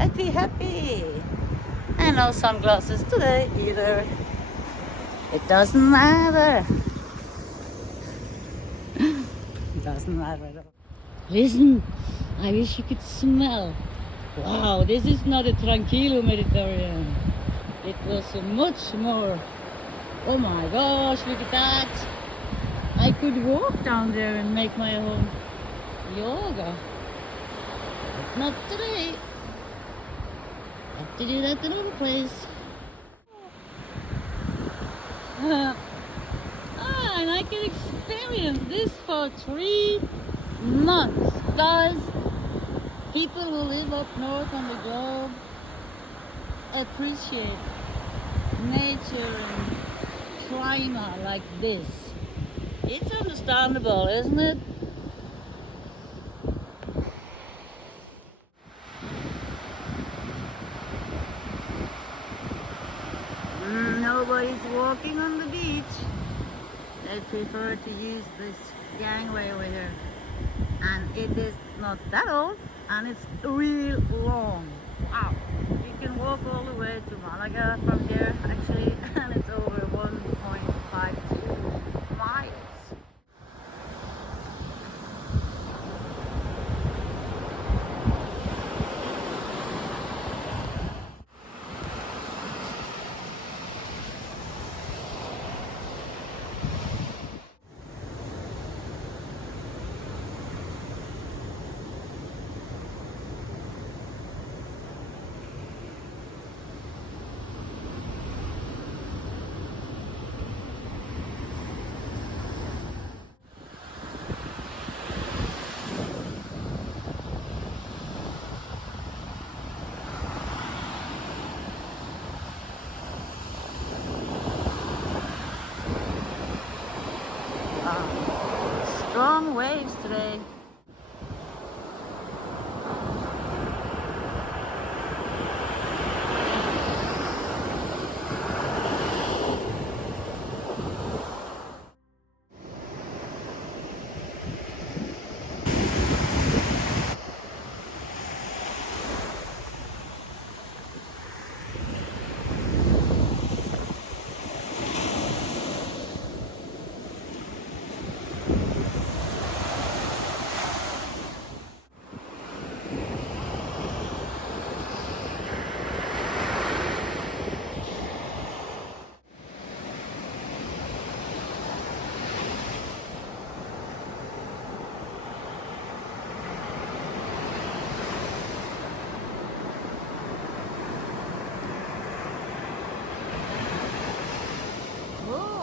Happy, happy. And no sunglasses today either. It doesn't matter. It doesn't matter at all. Listen, I wish you could smell. Wow, this is not a tranquilo Mediterranean. It was much more. Oh my gosh, look at that. I could walk down there and make my own yoga. But not today. Have to do that another place. And I can experience this for 3 months. Guys, people who live up north on the globe appreciate nature and climate like this. It's understandable, isn't it? Nobody's walking on the beach. They prefer to use this gangway over here. And it is not that old, and it's real long. Wow. You can walk all the way to Malaga from here, actually, and it's over 1.52 miles. Strong waves today.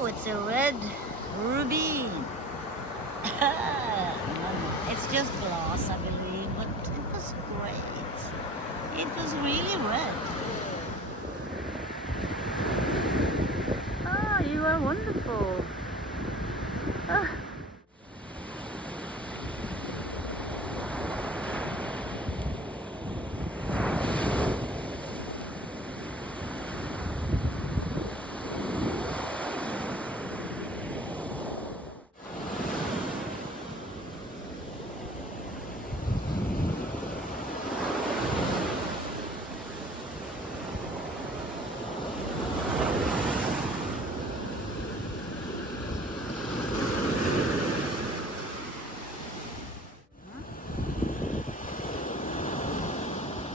It's a red ruby. It's just glass, I believe, but it was great. It was really red. Ah, you are wonderful. Ah.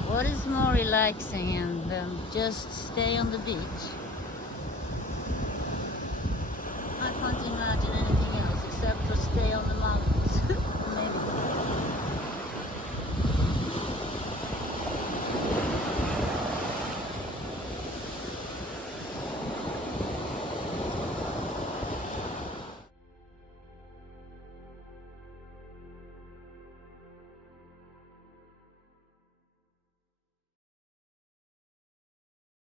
What is more relaxing than just stay on the beach?